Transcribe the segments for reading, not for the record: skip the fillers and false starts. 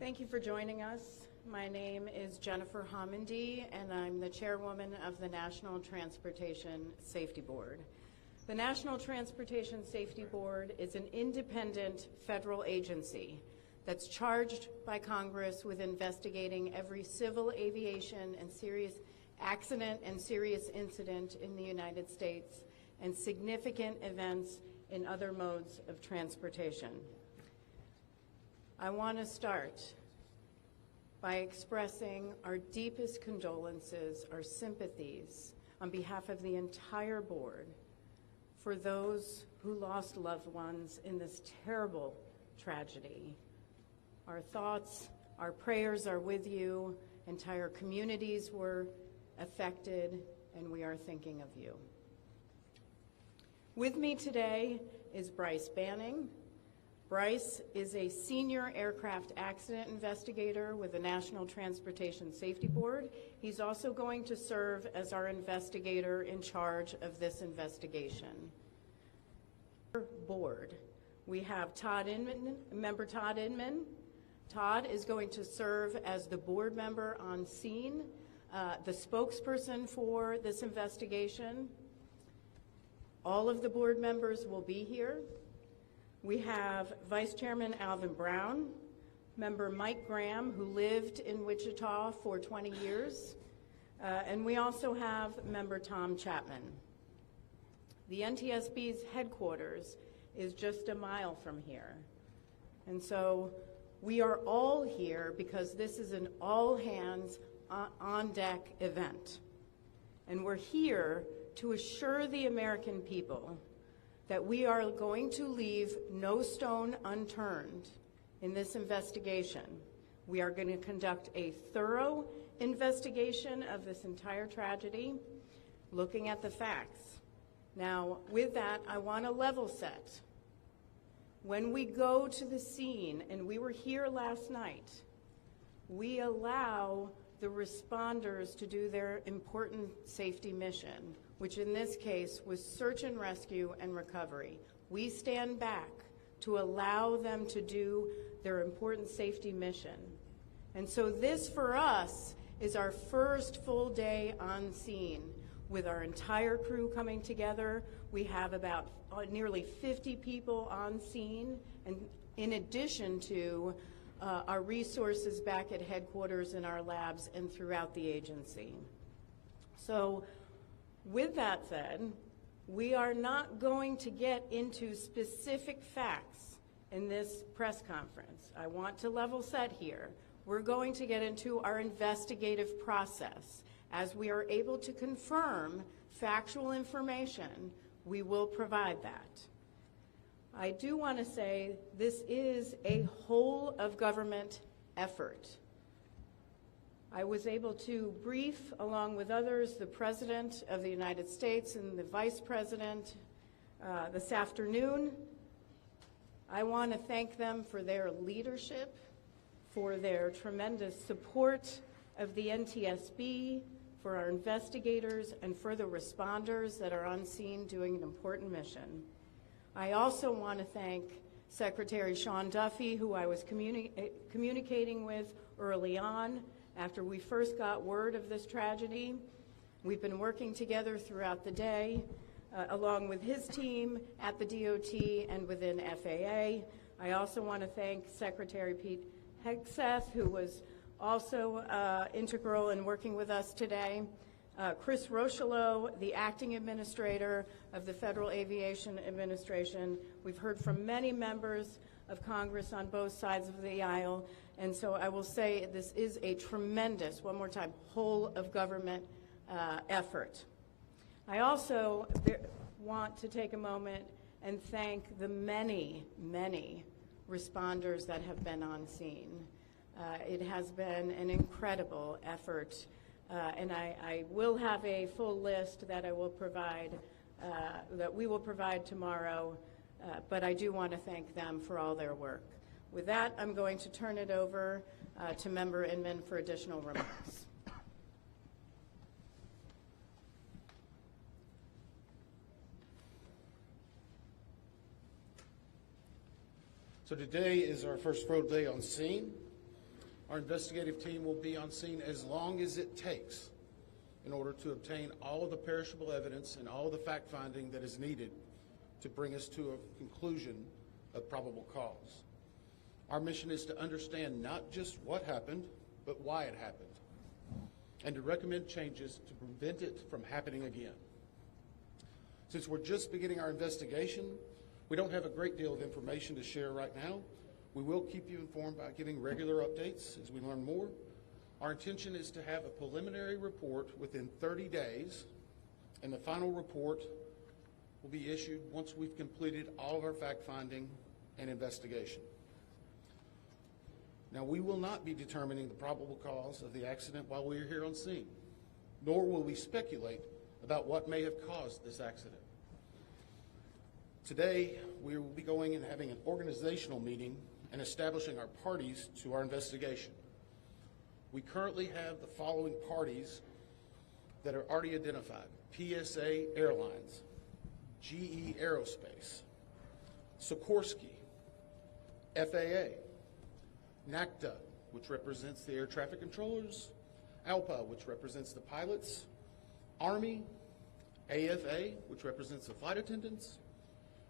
Thank you for joining us. My name is Jennifer Homendy, and I'm the chairwoman of the National Transportation Safety Board. The National Transportation Safety Board is an independent federal agency that's charged by Congress with investigating every civil aviation and serious accident and serious incident in the United States and significant events in other modes of transportation. I want to start by expressing our deepest condolences, our sympathies on behalf of the entire board for those who lost loved ones in this terrible tragedy. Our thoughts, our prayers are with you. Entire communities were affected, and we are thinking of you. With me today is Bryce Banning. Bryce is a senior aircraft accident investigator with the National Transportation Safety Board. He's also going to serve as our investigator in charge of this investigation. Board, we have Todd Inman, member Todd Inman. Todd is going to serve as the board member on scene, the spokesperson for this investigation. All of the board members will be here. We have Vice Chairman Alvin Brown, member Mike Graham, who lived in Wichita for 20 years, and we also have member Tom Chapman. The NTSB's headquarters is just a mile from here, and so we are all here because this is an all-hands on-deck event, and we're here to assure the American people that we are going to leave no stone unturned in this investigation. We are going to conduct a thorough investigation of this entire tragedy, looking at the facts. Now, with that, I want to level set. When we go to the scene, and we were here last night, we allow the responders to do their important safety mission, which in this case was search and rescue and recovery. We stand back to allow them to do their important safety mission. And so this, for us, is our first full day on scene with our entire crew coming together. We have about nearly 50 people on scene, and in addition to our resources back at headquarters in our labs and throughout the agency. So with that said, we are not going to get into specific facts in this press conference. I want to level set here. We're going to get into our investigative process. As we are able to confirm factual information, we will provide that. I do want to say this is a whole of government effort. I was able to brief, along with others, the President of the United States and the Vice President this afternoon. I want to thank them for their leadership, for their tremendous support of the NTSB, for our investigators, and for the responders that are on scene doing an important mission. I also want to thank Secretary Sean Duffy, who I was communicating with early on after we first got word of this tragedy. We've been working together throughout the day, along with his team at the DOT and within FAA. I also want to thank Secretary Pete Hegseth, who was also integral in working with us today. Chris Rocheleau, the acting administrator of the Federal Aviation Administration. We've heard from many members of Congress on both sides of the aisle, and so I will say this is a tremendous, one more time, whole of government effort. I also want to take a moment and thank the many, many responders that have been on scene. It has been an incredible effort, and I will have a full list that I will provide, that we will provide tomorrow, but I do want to thank them for all their work. With that, I'm going to turn it over to Member Inman for additional remarks. So today is our first full day on scene. Our investigative team will be on scene as long as it takes in order to obtain all of the perishable evidence and all of the fact-finding that is needed to bring us to a conclusion of probable cause. Our mission is to understand not just what happened, but why it happened, and to recommend changes to prevent it from happening again. Since we're just beginning our investigation, we don't have a great deal of information to share right now. We will keep you informed by giving regular updates as we learn more. Our intention is to have a preliminary report within 30 days, and the final report will be issued once we've completed all of our fact-finding and investigation. Now, we will not be determining the probable cause of the accident while we are here on scene, nor will we speculate about what may have caused this accident. Today, we will be going and having an organizational meeting and establishing our parties to our investigation. We currently have the following parties that are already identified: PSA Airlines, GE Aerospace, Sikorsky, FAA, NACTA, which represents the air traffic controllers, ALPA, which represents the pilots, Army, AFA, which represents the flight attendants.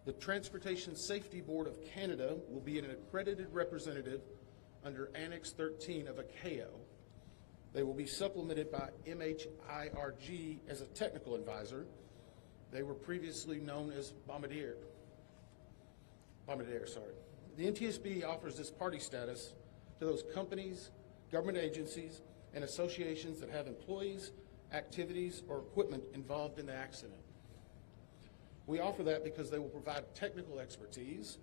The Transportation Safety Board of Canada will be an accredited representative under Annex 13 of ICAO. They will be supplemented by MHIRG as a technical advisor. They were previously known as midair. The NTSB offers this party status to those companies, government agencies, and associations that have employees, activities, or equipment involved in the accident. We offer that because they will provide technical expertise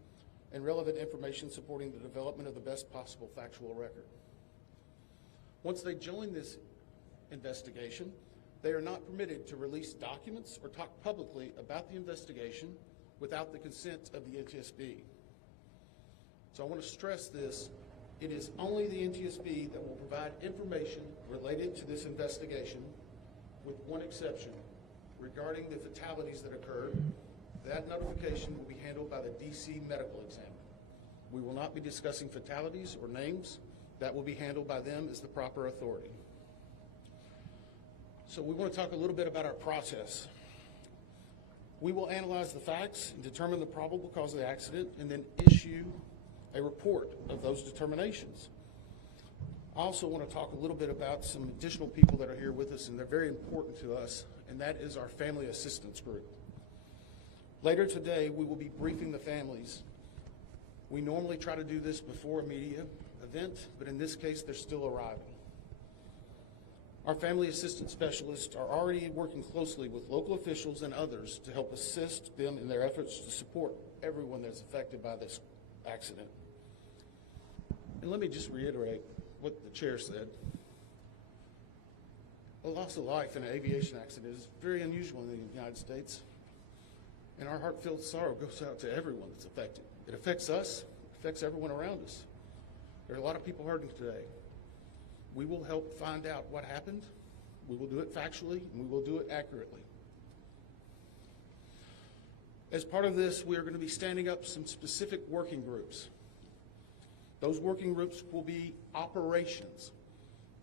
and relevant information supporting the development of the best possible factual record. Once they join this investigation, they are not permitted to release documents or talk publicly about the investigation without the consent of the NTSB. So I want to stress this. It is only the NTSB that will provide information related to this investigation, with one exception. Regarding the fatalities that occurred, that notification will be handled by the DC medical examiner. We will not be discussing fatalities or names. That will be handled by them as the proper authority. So we want to talk a little bit about our process. We will analyze the facts and determine the probable cause of the accident, and then issue a report of those determinations. I also want to talk a little bit about some additional people that are here with us, and they're very important to us, and that is our family assistance group. Later today, we will be briefing the families. We normally try to do this before a media event, but in this case, they're still arriving. Our family assistance specialists are already working closely with local officials and others to help assist them in their efforts to support everyone that's affected by this accident. And let me just reiterate what the chair said. A loss of life in an aviation accident is very unusual in the United States, and our heartfelt sorrow goes out to everyone that's affected. It affects us, it affects everyone around us. There are a lot of people hurting today. We will help find out what happened. We will do it factually, and we will do it accurately. As part of this, we are going to be standing up some specific working groups. Those working groups will be operations.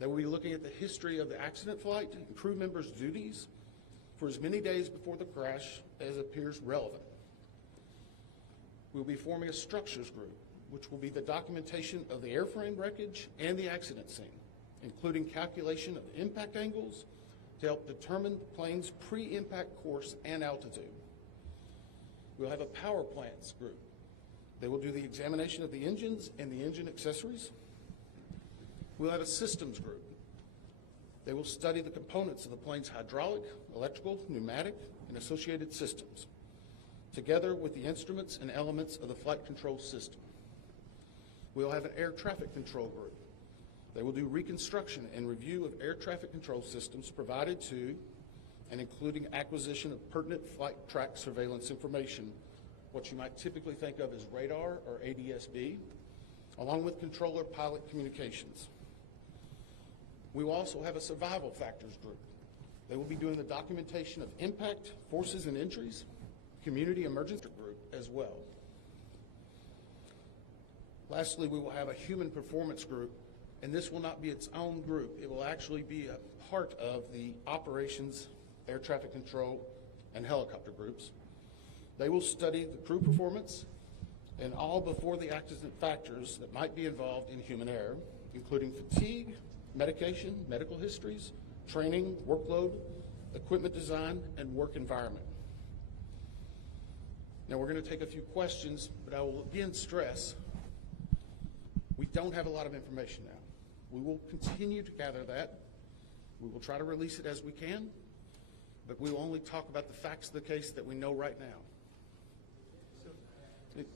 They will be looking at the history of the accident flight and crew members' duties for as many days before the crash as appears relevant. We'll be forming a structures group, which will be the documentation of the airframe wreckage and the accident scene, including calculation of impact angles to help determine the plane's pre-impact course and altitude. We'll have a power plants group. They will do the examination of the engines and the engine accessories. We'll have a systems group. They will study the components of the plane's hydraulic, electrical, pneumatic, and associated systems, together with the instruments and elements of the flight control system. We'll have an air traffic control group. They will do reconstruction and review of air traffic control systems provided to and including acquisition of pertinent flight track surveillance information, what you might typically think of as radar or ADSB, along with controller pilot communications. We will also have a survival factors group. They will be doing the documentation of impact, forces and injuries, community emergency group as well. Lastly, we will have a human performance group, And this will not be its own group. It will actually be a part of the operations, air traffic control, and helicopter groups. They will study the crew performance and all before the accident factors that might be involved in human error, including fatigue, medication, medical histories, training, workload, equipment design, and work environment. Now we're going to take a few questions, but I will again stress, we don't have a lot of information now. We will continue to gather that. We will try to release it as we can, but we will only talk about the facts of the case that we know right now.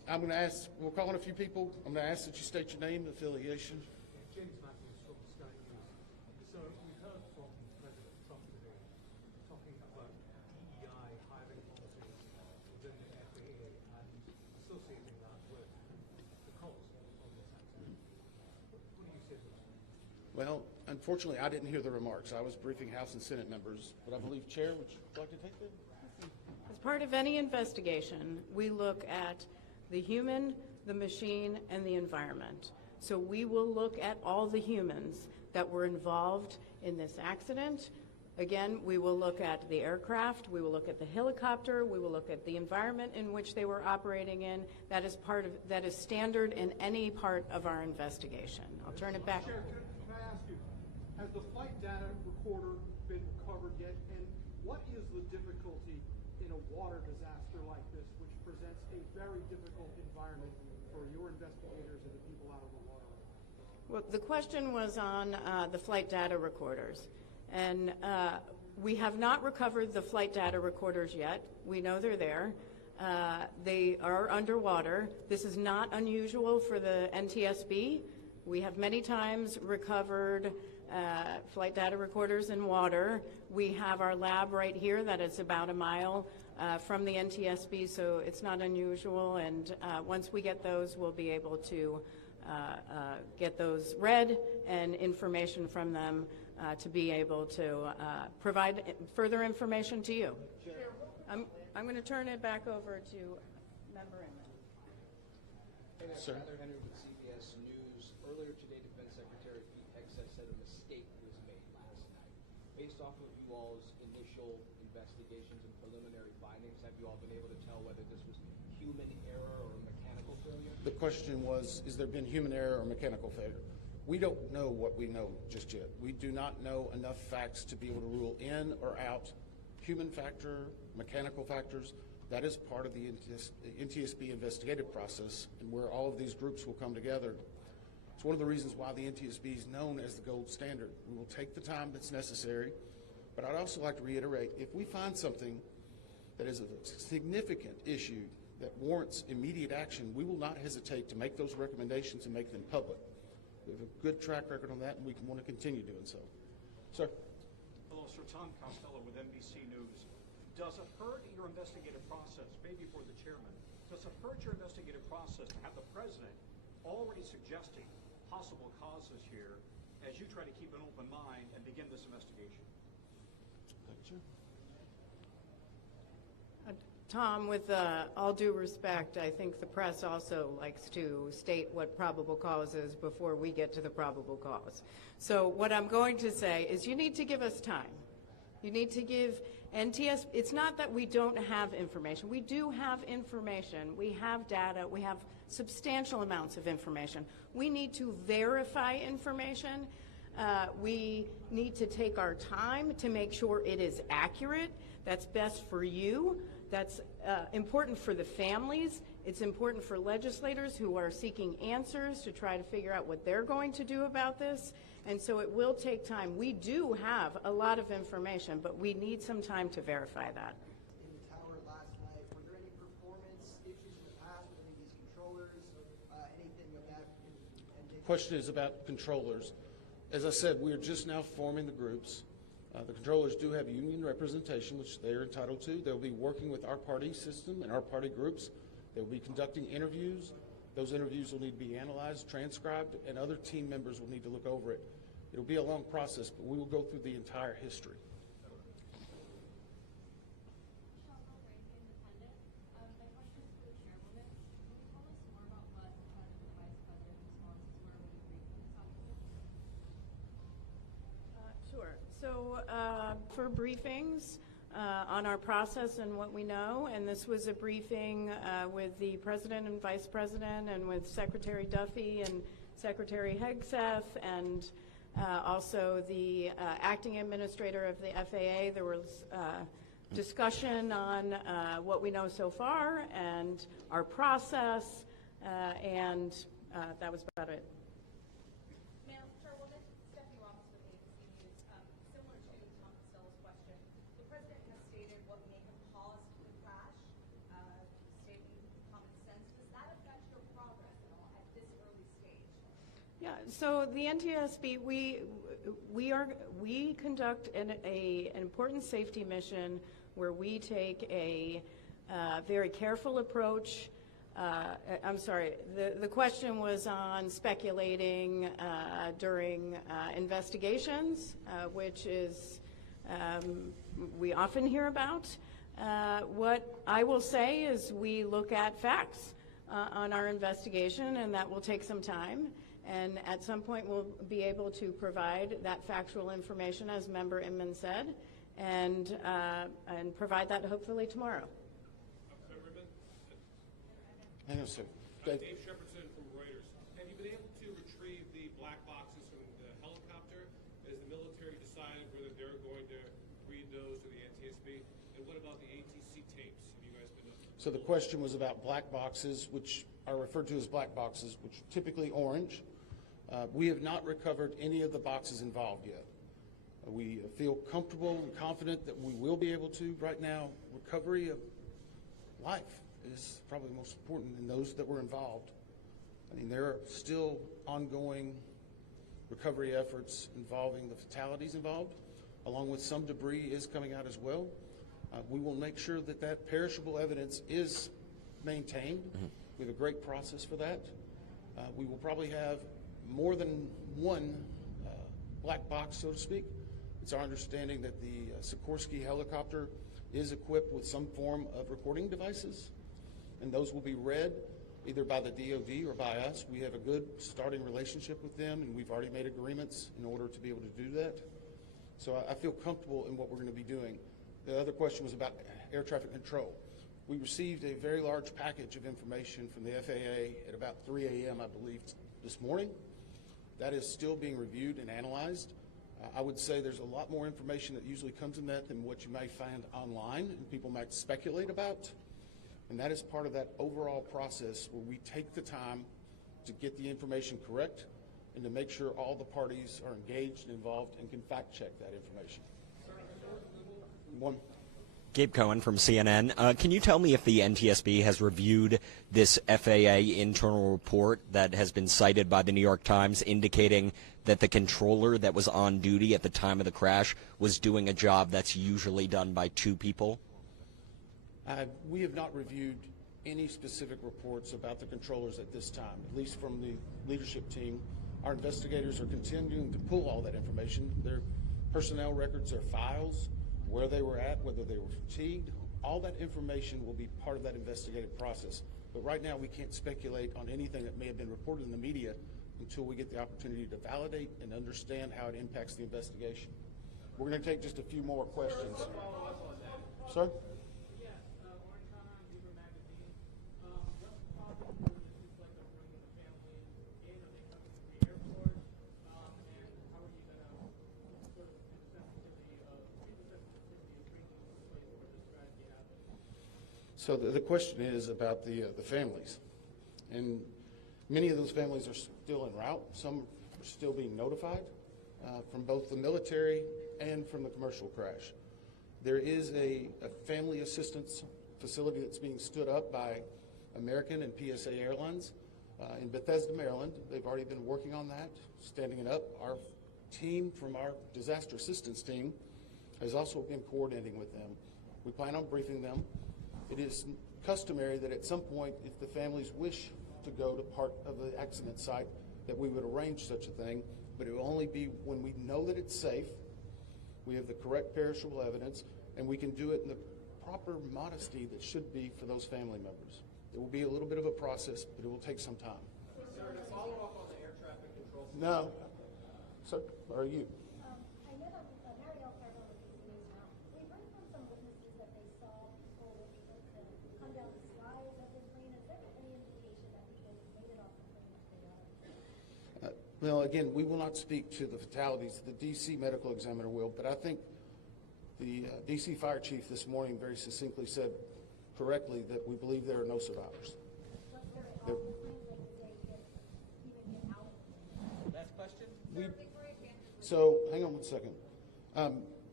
I'm going to ask, we'll call on a few people. I'm going to ask that you state your name and affiliation. James Matthews from Sky News. So we heard from President Trump today talking about DEI hiring policies within the FAA and associating that with the cause of this accident. What do you say to that? Well, unfortunately, I didn't hear the remarks. I was briefing House and Senate members, but I believe, Chair, would you like to take that? As part of any investigation, we look at the human, the machine, and the environment. So we will look at all the humans that were involved in this accident. Again, we will look at the aircraft, we will look at the helicopter, we will look at the environment in which they were operating in. That is standard in any part of our investigation. I'll turn it back. Chair, can I ask you, has the flight data recorder been recovered yet? And what is the difficulty in a water disaster like this, which presents a very difficult environment for your investigators and the people out of the water? Well, the question was on the flight data recorders. And we have not recovered the flight data recorders yet. We know they're there. They are underwater. This is not unusual for the NTSB. We have many times recovered flight data recorders in water. We have our lab right here that is about a mile from the NTSB, so it's not unusual. And once we get those, we'll be able to get those read and information from them to be able to provide further information to you. I'm going to turn it back over to Member Inman. Sir. Henry with CBS News. Earlier today, Defense Secretary Pete Hegseth said a mistake was made last night. Based off of you all's initial investigations and preliminary findings, have you all been able to tell whether this was human error or mechanical failure? The question was, is there been human error or mechanical failure? We don't know what we know just yet. We do not know enough facts to be able to rule in or out human factor, mechanical factors. That is part of the NTSB investigative process and where all of these groups will come together. It's one of the reasons why the NTSB is known as the gold standard. We will take the time that's necessary, but I'd also like to reiterate, if we find something that is a significant issue that warrants immediate action, we will not hesitate to make those recommendations and make them public. We have a good track record on that, and we want to continue doing so. Sir. Hello, sir. Tom Costello with NBC News. Does it hurt your investigative process, maybe for the chairman, does it hurt your investigative process to have the president already suggesting possible causes here as you try to keep an open mind and begin this investigation? Tom, with all due respect, I think the press also likes to state what probable cause is before we get to the probable cause. So what I'm going to say is you need to give us time. You need to give NTSB, it's not that we don't have information. We do have information. We have data. We have substantial amounts of information. We need to verify information. We need to take our time to make sure it is accurate. That's best for you. That's important for the families. It's important for legislators who are seeking answers to try to figure out what they're going to do about this. And so it will take time. We do have a lot of information, but we need some time to verify that. In the tower last night, were there any performance issues in the past with any of these controllers, anything of that? The question is about controllers. As I said, we are just now forming the groups. The controllers do have union representation, which they are entitled to. They'll be working with our party system and our party groups. They'll be conducting interviews. Those interviews will need to be analyzed, transcribed, and other team members will need to look over it. It'll be a long process, but we will go through the entire history. for briefings on our process and what we know, and this was a briefing with the President and Vice President and with Secretary Duffy and Secretary Hegseth and also the acting administrator of the FAA. There was discussion on what we know so far and our process, and that was about it. Ma'am, Chairwoman, Stephanie Ross with ABC News. Similar to Tom Costello's question, the President has stated what may have caused the crash, stating common sense. Does that affect your progress at all at this early stage? Yeah, so the NTSB, we conduct an important safety mission where we take a very careful approach. I'm sorry, the question was on speculating during investigations, which is we often hear about. What I will say is we look at facts on our investigation, and that will take some time. And at some point, we'll be able to provide that factual information, as Member Inman said, and provide that hopefully tomorrow. Hang on a second. Dave Shepardson from Reuters. Have you been able to retrieve the black boxes from the helicopter? Has the military decided whether they're going to read those to the NTSB? And what about the ATC tapes? Have you guys been? So the question was about black boxes, which are referred to as black boxes, which are typically orange. We have not recovered any of the boxes involved yet. We feel comfortable and confident that we will be able to. Right now, recovery of life is probably the most important in those that were involved. I mean, there are still ongoing recovery efforts involving the fatalities involved, along with some debris is coming out as well. We will make sure that that perishable evidence is maintained. We have a great process for that. We will probably have more than one black box, so to speak. It's our understanding that the Sikorsky helicopter is equipped with some form of recording devices, and those will be read either by the DoD or by us. We have a good starting relationship with them, and we've already made agreements in order to be able to do that. So I feel comfortable in what we're going to be doing. The other question was about air traffic control. We received a very large package of information from the FAA at about 3 a.m., I believe, this morning. That is still being reviewed and analyzed. I would say there's a lot more information that usually comes in that than what you may find online and people might speculate about. And that is part of that overall process where we take the time to get the information correct and to make sure all the parties are engaged and involved and can fact check that information. One. Gabe Cohen from CNN. Can you tell me if the NTSB has reviewed this FAA internal report that has been cited by the New York Times indicating that the controller that was on duty at the time of the crash was doing a job that's usually done by two people? We have not reviewed any specific reports about the controllers at this time, at least from the leadership team. Our investigators are continuing to pull all that information. Their personnel records, their files, where they were at, whether they were fatigued, all that information will be part of that investigative process. But right now we can't speculate on anything that may have been reported in the media until we get the opportunity to validate and understand how it impacts the investigation. We're going to take just a few more questions. Sir? So the question is about the families, and many of those families are still en route. Some are still being notified from both the military and from the commercial crash. There is a family assistance facility that's being stood up by American and PSA Airlines in Bethesda, Maryland. They've already been working on that, standing it up. Our team from our disaster assistance team has also been coordinating with them. We plan on briefing them. It is customary that at some point, if the families wish to go to part of the accident site, that we would arrange such a thing, but it will only be when we know that it's safe, we have the correct perishable evidence, and we can do it in the proper modesty that should be for those family members. It will be a little bit of a process, but it will take some time. Sir, to follow up on the air traffic control. No. Sir, or are you? I know that Mariel Carville with ABC News Well, again, we will not speak to the fatalities. The D.C. medical examiner will, but I think the D.C. fire chief this morning very succinctly said correctly that we believe there are no survivors. Last question? So, hang on one second.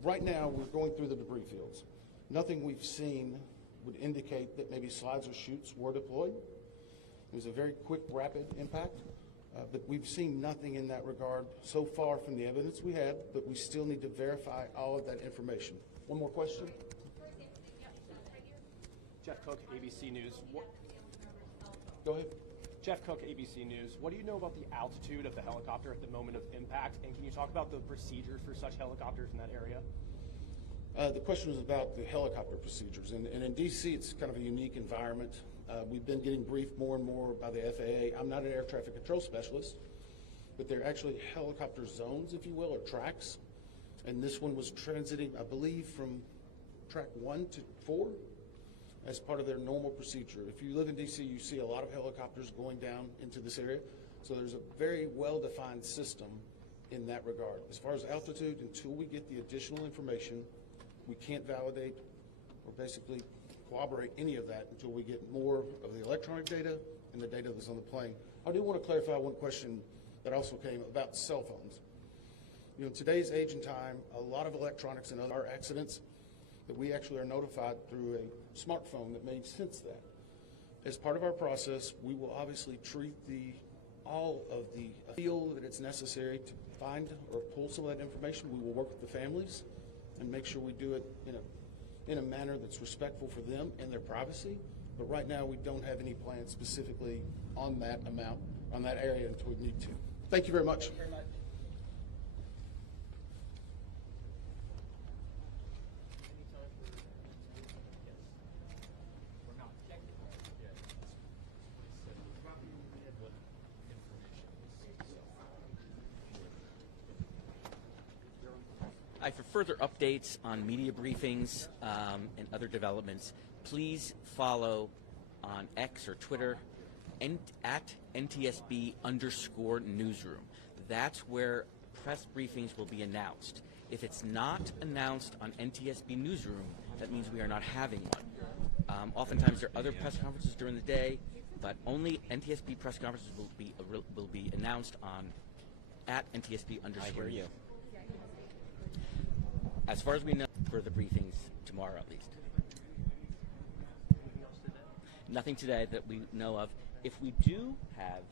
Right now, we're going through the debris fields. Nothing we've seen would indicate that maybe slides or chutes were deployed. It was a very quick, rapid impact, but we've seen nothing in that regard so far from the evidence we have, but we still need to verify all of that information. One more question? Jeff Cook, ABC News. Go ahead. Jeff Cook, ABC News. What do you know about the altitude of the helicopter at the moment of impact? And can you talk about the procedures for such helicopters in that area? The question was about the helicopter procedures. And in D.C., it's kind of a unique environment. We've been getting briefed more and more by the FAA. I'm not an air traffic control specialist, but they're actually helicopter zones, if you will, or tracks. And this one was transiting, I believe, from track 1 to 4 as part of their normal procedure. If you live in D.C., you see a lot of helicopters going down into this area. So there's a very well-defined system in that regard. As far as altitude, until we get the additional information, we can't validate or basically corroborate any of that until we get more of the electronic data and the data that's on the plane. I do want to clarify one question that also came about cell phones. You know, in today's age and time, a lot of electronics and other accidents that we actually are notified through a smartphone that may sense that. As part of our process, we will obviously treat all of the feel that it's necessary to find or pull some of that information. We will work with the families and make sure we do it in a manner that's respectful for them and their privacy. But right now, we don't have any plans specifically on that amount, on that area until we need to. Thank you very much. Very much. For further updates on media briefings and other developments, please follow on X or Twitter at NTSB_newsroom. That's where press briefings will be announced. If it's not announced on NTSB Newsroom, that means we are not having one. Oftentimes there are other press conferences during the day, but only NTSB press conferences will be announced on at NTSB_. I hear you. As far as we know, for the briefings tomorrow at least. Nothing today that we know of. If we do have